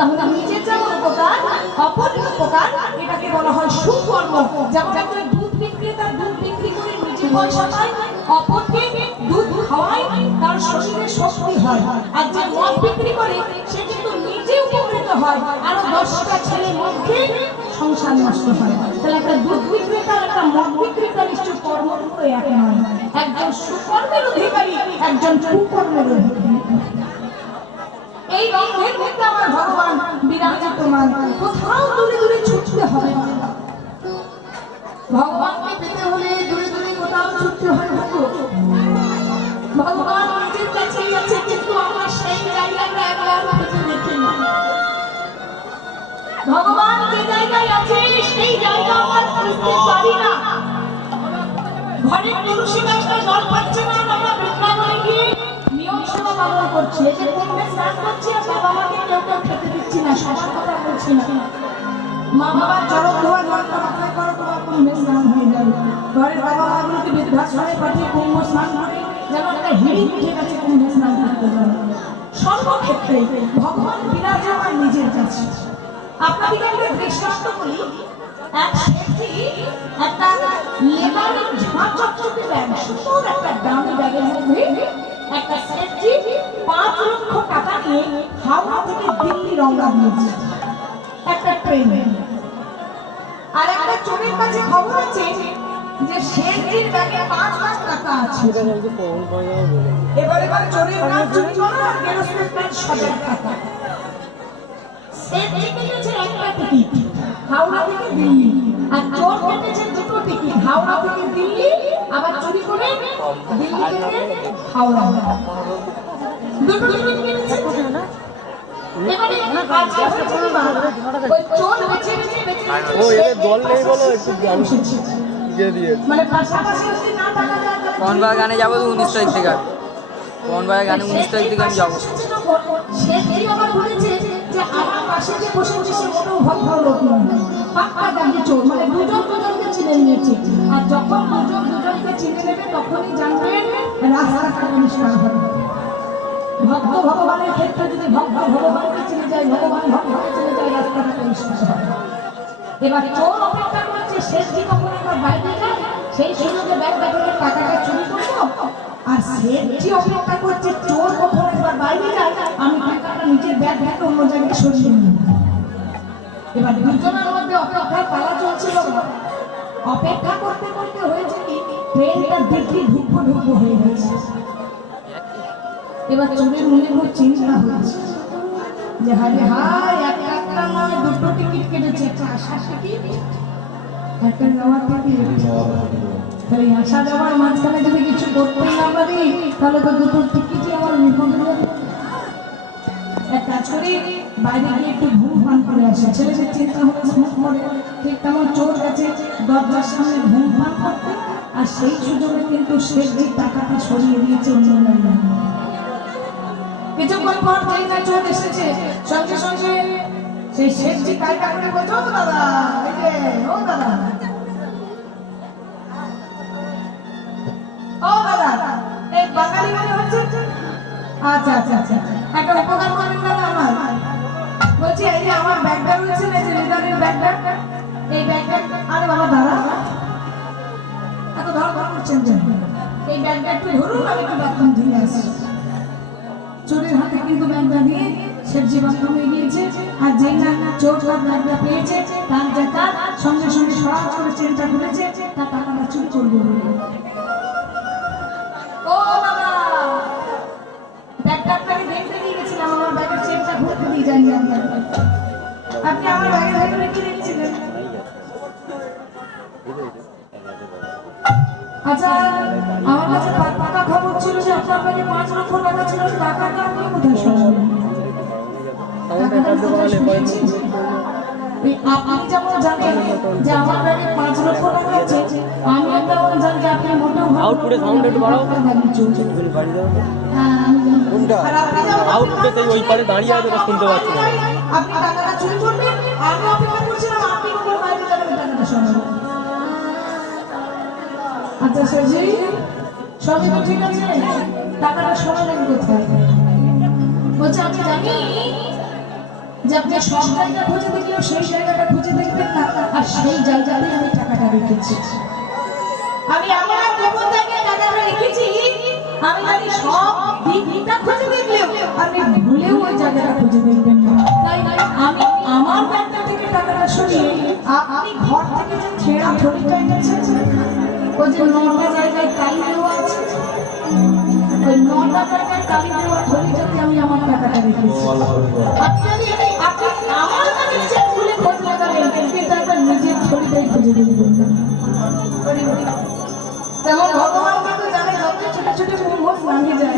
তাহলে নিজের যেমন উপকার অপরের উপকার এটাকে বলা হয় সুকর্ম। যেমন একটা দুধ বিক্রেতা দুধ বিক্রি করে নিজে পয়সা পায়, অপরকে দুধ খাওয়ায়, তার শরীরে শক্তি হয়। আর যে মদ বিক্রি করে সে কিন্তু নিজে উপকৃত হয়, আরো 10টা ছেলে মদকে সংসার নষ্ট হয়। তাহলে একটা দুধ বিক্রেতা আর একটা মদ বিক্রেতা নিশ্চয় কর্মগুলো এক নয়। একজন সুকর্মের অধিকারী, একজন কুকর্মের অধিকারী। এই রঙের মধ্যে আমার ভগবান বিরাজমান। কোথাও দূরে দূরে ছুটতে হয়, ভগবানকে পেতে হলে দূরে দূরে কোথাও ছুটতে হয়। ভগবান নিজের কাছেই আছে, কিন্তু আমরা সেই জায়গাটা একবার খুঁজে দেখি না। ভগবান যে জায়গায় আছে সেই জায়গা আমরা খুঁজতে পারি না। ঘরের তুলসী গাছটা জল পাচ্ছে না, আমরা বৃন্দাবনে গিয়ে নিয়ম সেবা পালন করছি। এই যে কুম্ভে স্নান করছি আর বাবা মাকে কেউ কেউ খেতে দিচ্ছি না, সবার কথা বলছি না। মা বাবার চরণ ধোয়া জলটা মাথায় করো, তোমার কুম্ভে স্নান হয়ে যাবে। ঘরের বাবা মাগুলোকে বৃদ্ধাশ্রমে পাঠিয়ে কুম্ভ স্নান করে যেন একটা হিড়ি উঠে গেছে কুম্ভে স্নান করতে যাবে। সর্বক্ষেত্রে ভগবান বিরাজমান নিজের কাছে। আপনাদেরকে একটা দৃষ্টান্ত বলি। এক শেঠজি একটা লেদারের ঝাঁ চকচকে ব্যাগ, সুন্দর একটা দামি ব্যাগের মধ্যে একটা শেঠজি 5 লক্ষ টাকা নিয়ে হাওড়া থেকে দিল্লি রওনা দিয়েছে একটা ট্রেনে। আর একটা চোরের কাছে খবর আছে যে শেঠজির ব্যাগে 5 লাখ টাকা আছে। এবারে চোরের নাম চুরি করা আর গেরস্তের কাজ 1000 টাকা। শেঠজি কিনেছে একটা টিকিট হাওড়া থেকে দিল্লি, আর চোর কেটেছে 2টো টিকিট হাওড়া থেকে দিল্লি, আবার চুরি করে দিল্লি থেকে হাওড়া। 2টো টিকিট কিনেছে। এবারে আজকে ওই চোর বেঁচে ও এর দল নেই বলো একটু গান দিয়ে দিয়ে মানে পাশাপাশি যদি না টাকা দেয় কোন বার গানে যাবো 19 তারিখ থেকে, কোন বার গানে 19 তারিখ থেকে আমি যাবো। শেঠজি আবার বলেছে যে আমার পাশে যে বসেছে সে কোনো ভদ্র লোক নয়, পাক্কা গাড়ি চোর। মানে দুজন দুজনকে চিনে নিয়েছে। আর যখন দুজন দুজনকে চিনে নেবে তখনই জানবেন রাস্তাটা পরিষ্কার হবে। ভক্ত ভগবানের ক্ষেত্রে যদি ভক্ত ভগবানকে চিনে যায়, ভগবান ভক্তকে চিনে যায়, রাস্তাটা পরিষ্কার হবে। এবার চোর অপেক্ষা করছে শেঠজি কখন একবার বাইরে যায়, সেই সুযোগে ব্যাগটা থেকে টাকাটা চুরি করবো। আর শেঠজি অপেক্ষা করছে চোর কখন একবার বাইরে যায়, আমি টাকাটা নিজের ব্যাগ থেকে অন্য জায়গায় সরিয়ে নিই। এবার দুজনের মধ্যে অপেক্ষার পালা চলছিল। অপেক্ষা করতে করতে হয়েছে কি ট্রেনটা দিল্লি ঢুকবো হয়ে গেছে। এবার চোরের মনে খুব চিন্তা হচ্ছে যে হায় হায় একটা নয় 2টো টিকিট কেটেছে, একটা আসার টিকিট একটা যাওয়ার টিকিট। তাই আসা যাওয়ার মাঝখানে যদি কিছু করতে না পারি তাহলে তো 2টো টিকিটই আমার বিপদ হয়ে যাবে। এক কাজ করি বাইরে গিয়ে একটু ঘুম ফান করে আসে। ছেলেদের চিন্তা হলে স্মোক করে, ঠিক তেমন চোর গেছে দরজার সামনে ঘুম ফান করতে, আর সেই সুযোগে কিন্তু শেঠজি টাকাটা সরিয়ে দিয়েছে অন্য জায়গায়। কিছুক্ষণ পর যেই না চোর এসেছে সঙ্গে সঙ্গে সেই শেঠজি কায়দা করে বলছে, ও দাদা এই যে ও দাদা এই বাঙালি মনে হচ্ছে। আচ্ছা আচ্ছা আচ্ছা একটা উপকার করবেন দাদা আমার। বলছি এই যে আমার ব্যাগটা রয়েছে না, যে লেদারের ব্যাগটা, এই ব্যাগটা। আরে বাবা দাদা এত ধর করছেন যে এই ব্যাগটা একটু ধরুন, আমি একটু বাথরুম ধুয়ে আসি। চোরের হাতে কিন্তু ব্যাগটা দিয়ে শেঠজি বাথরুমে গিয়েছে। আর যেই না চোর তার ব্যাগটা পেয়েছে, তার যেটা সঙ্গে সঙ্গে সরাজ করে চেনটা খুলেছে, তার টাকাটা চুরি করবে। ও বাবা ব্যাগটা আপনাকে দেখতে দিয়ে গেছিলাম, আমার ব্যাগের চেনটা ঘুরতে দিয়ে যায়নি। আপনি আমার ব্যাগের ভেতরে কি দেখছিলেন? আচ্ছা আমার কাছে পাকা খবর ছিল যে আপনার ব্যাগে 5 লক্ষ টাকা ছিল, টাকাটা আপনি কোথায় সরালেন? আপনি যেমন জানেন যে আমার ব্যাগে 5 লক্ষ টাকা আছে, আমি তেমন জানি যে আপনি মোটেও আউটপুটে সাউন্ড একটু বাড়াও। বাড়ি দাও কোনটা আউটপুটে সেই ওই পারে দাঁড়িয়ে আছে, ওটা শুনতে পাচ্ছি না। আপনি টাকাটা চুরি করবেন, আমি অপেক্ষা করছিলাম আপনি কোন বাইরে যাবেন টাকাটা সরাবেন। আচ্ছা শেঠজি সবই তো ঠিক আছে, টাকাটা সরালেন কোথায়? বলছে আমি জানি যে আপনি সব জায়গা খুঁজে দেখলেও সেই জায়গাটা খুঁজে দেখবেন না, আর সেই জায়গাতে আমি টাকাটা রেখেছি। আমি এমন এক গোপন জায়গায় টাকাটা রেখেছি, আমি জানি সব দিকটা খুঁজে দেখলেও আপনি ভুলেও ওই জায়গাটা খুঁজে দেখবেন না। তাই আমি আমার ব্যাগটা থেকে টাকাটা সরিয়ে আপনি ঘর থেকে যে ছেঁড়া থলিটা এনেছেন, ওই যে 9টা জায়গায় কালি দেওয়া আছে, ওই 9টা জায়গায় কালি দেওয়া থলিটাতে আমি আমার টাকাটা রেখেছি। আপনি আমার কাছে চেক খুলে খোঁজ লাগাবেন, কিন্তু একবার নিজের থলিটাই খুঁজে দেখবেন না। তেমন ভগবান কিন্তু জানে যত ছোট ছোট মুখ ভাঙে যায়।